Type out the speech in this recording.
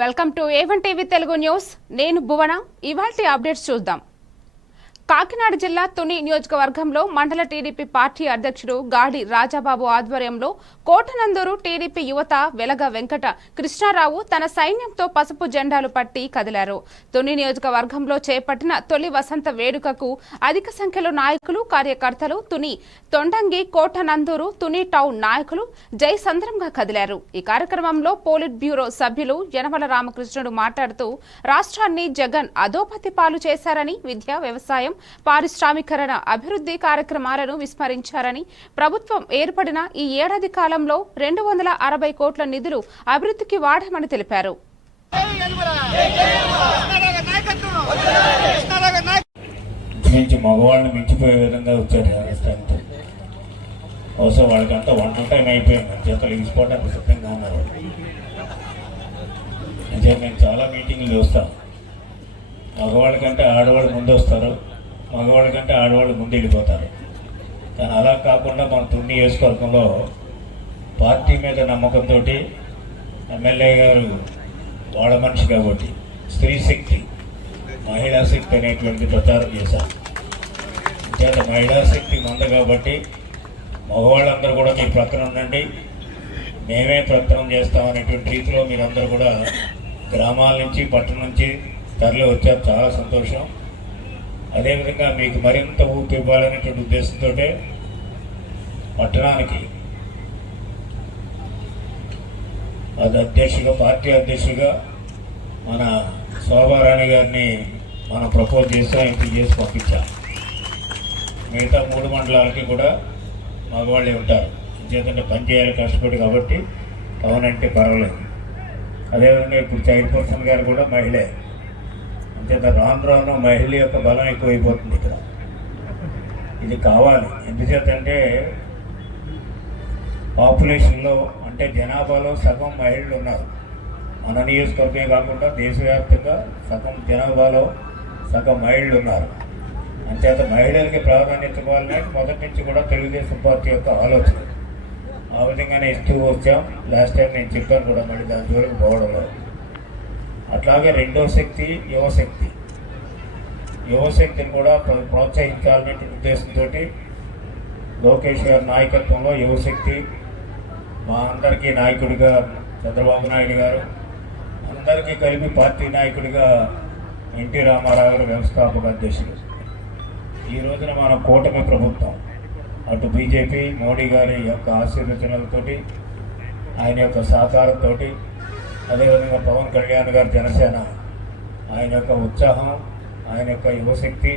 Welcome to A1 TV Telugu news. నేను భువన. ఇవాల్టి updates చూద్దాం. కాకినాడ జిల్లా తుని నియోజకవర్గంలో మండల టీడీపీ పార్టీ అధ్యక్షుడు గాడి రాజాబాబు ఆధ్వర్యంలో కోటనందూరు టీడీపీ యువత వెలగ వెంకట కృష్ణారావు తన సైన్యంతో పసుపు జెండాలు పట్టి కదిలారు. తుని నియోజకవర్గంలో చేపట్టిన తొలి వసంత వేడుకకు అధిక సంఖ్యలో నాయకులు, కార్యకర్తలు, తుని తొండంగి, కోటనందూరు, తుని టౌన్ నాయకులు జై సంద్రంగా కదిలారు. ఈ కార్యక్రమంలో పోలిట్ బ్యూరో సభ్యులు యనమల రామకృష్ణుడు మాట్లాడుతూ రాష్ట్రాన్ని జగన్ అధోపతి పాలు చేశారని, విద్య, వ్యవసాయం, పారిశ్రామికరణ, అభివృద్ధి కార్యక్రమాలను విస్మరించారని, ప్రభుత్వం ఏర్పడిన ఈ ఏడాది కాలంలో 260 కోట్ల నిధులు అభివృద్ధికి వాడామని తెలిపారు. మగవాళ్ళని మించిపోయే విధంగా వచ్చారు. అవసరం వాళ్ళకంతా వంట టైం అయిపోయింది, చేతలు తీసుకోవడానికి సిద్ధంగా ఉన్నారు. అంటే మేము చాలా మీటింగ్లు చూస్తాం. మగవాళ్ళకంటే ఆడవాళ్ళు ముందు వస్తారు, మగవాళ్ళకంటే ఆడవాళ్ళు ముందు వెళ్ళిపోతారు. కానీ అలా కాకుండా మన తుని నియోజకవర్గంలో పార్టీ మీద నమ్మకంతో ఎమ్మెల్యే గారు వాళ్ళ మనిషి కాబట్టి స్త్రీ శక్తి, మహిళా శక్తి అనేటువంటి ప్రచారం చేశారు. చేత మహిళా శక్తి మంద కాబట్టి మగవాళ్ళందరూ కూడా మీ ప్రక్కన ఉండండి, మేమే ప్రయత్నం చేస్తామనేటువంటి రీతిలో మీరందరూ కూడా గ్రామాల నుంచి, పట్టణం నుంచి తరలి వచ్చారు. చాలా సంతోషం. అదేవిధంగా మీకు మరింత ఊపి ఇవ్వాలనేటువంటి ఉద్దేశంతో పట్టణానికి అది అధ్యక్షుగా, పార్టీ అధ్యక్షుడిగా మన శోభారాణి గారిని మనం ప్రపోజ్ చేస్తాం, ఎంపిక చేసి పంపించాం. మిగతా 3 మండలాలకి కూడా మగవాళ్ళే ఉంటారు. చేతంటే పని చేయాలి కష్టపడి కాబట్టి టౌన్ అంటే పర్వాలేదు. అదేవిధంగా ఇప్పుడు చైర్పర్సన్ గారు కూడా మహిళే. అంచేత రాను రాను మహిళ యొక్క బలం ఎక్కువైపోతుంది ఇక్కడ. ఇది కావాలి. ఎందుచేతంటే పాపులేషన్లో అంటే జనాభాలో సగం మహిళలు ఉన్నారు. మన నియోజకవర్గమే కాకుండా దేశవ్యాప్తంగా సగం జనాభాలో సగం మహిళలు ఉన్నారు. అంచేత మహిళలకి ప్రాధాన్యత ఇవ్వాలని మొదటి నుంచి కూడా తెలుగుదేశం పార్టీ యొక్క ఆలోచన. ఆ విధంగానే ఇస్తూ వచ్చాం. లాస్ట్ టైం నేను చెప్పాను కూడా, మళ్ళీ దాని జోలికి పోవడంలో. అట్లాగే రెండో శక్తి యువశక్తి. యువశక్తిని కూడా ప్రోత్సహించాలనే ఉద్దేశంతో లోకేష్ గారి నాయకత్వంలో యువశక్తి, మా అందరికీ నాయకుడిగా చంద్రబాబు నాయుడు గారు, అందరికీ కలిపి పార్టీ నాయకుడిగా ఎన్టీ రామారావు గారు వ్యవస్థాపక అధ్యక్షుడు. ఈ రోజున మన కూటమి ప్రభుత్వం అటు బీజేపీ మోడీ గారి యొక్క ఆశీర్వచనాలతోటి, ఆయన యొక్క సహకారంతో, అదేవిధంగా పవన్ కళ్యాణ్ గారు జనసేన, ఆయన యొక్క ఉత్సాహం, ఆయన యొక్క యువశక్తి,